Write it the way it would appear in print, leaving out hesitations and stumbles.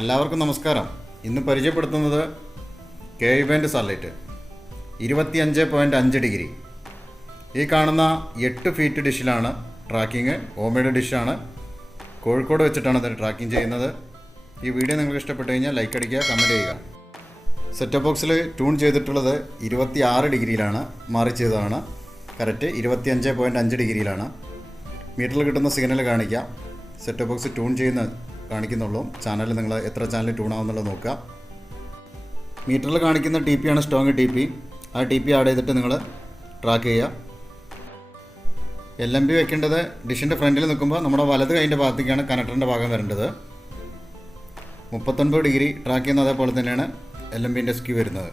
എല്ലാവർക്കും നമസ്കാരം. ഇന്ന് പരിചയപ്പെടുത്തുന്നത് കെ ബാൻഡ് സാറ്റലൈറ്റ് 25.5 ഡിഗ്രി. ഈ കാണുന്ന 8 ഫീറ്റ് ഡിഷിലാണ് ട്രാക്കിങ്. ഹോംമെയ്ഡ് ഡിഷാണ്. കോഴിക്കോട് വെച്ചിട്ടാണ് ഇത് ട്രാക്കിംഗ് ചെയ്യുന്നത്. ഈ വീഡിയോ നിങ്ങൾക്ക് ഇഷ്ടപ്പെട്ടു കഴിഞ്ഞാൽ ലൈക്ക് അടിക്കുക, കമൻറ്റ് ചെയ്യുക. സെറ്റ് ബോക്സിൽ ട്യൂൺ ചെയ്തിട്ടുള്ളത് 26 ഡിഗ്രിയിലാണ്. മാറി ചെയ്തതാണ്. കറക്റ്റ് 25.5 ഡിഗ്രിയിലാണ്. മീറ്ററിൽ കിട്ടുന്ന സിഗ്നൽ കാണിക്കാം. സെറ്റ് ബോക്സ് ട്യൂൺ ചെയ്യുന്ന കാണിക്കുന്നുള്ളൂ. ചാനൽ നിങ്ങൾ എത്ര ചാനൽ ട്യൂൺ ആവുന്നുള്ളത് നോക്കുക. മീറ്ററിൽ കാണിക്കുന്ന ടി പി ആണ് സ്ട്രോങ് ടി പി. ആ ടി പി ആഡ് ചെയ്തിട്ട് നിങ്ങൾ ട്രാക്ക് ചെയ്യുക. LMB വെക്കേണ്ടത് ഡിഷിൻ്റെ ഫ്രണ്ടിൽ നിൽക്കുമ്പോൾ നമ്മുടെ വലത് കൈൻ്റെ ഭാഗത്തേക്കാണ് കണക്ടറിൻ്റെ ഭാഗം വരേണ്ടത്. 39 ഡിഗ്രി ട്രാക്ക് ചെയ്യുന്ന അതേപോലെ തന്നെയാണ് LMBൻ്റെ സ്ക്യൂ വരുന്നത്.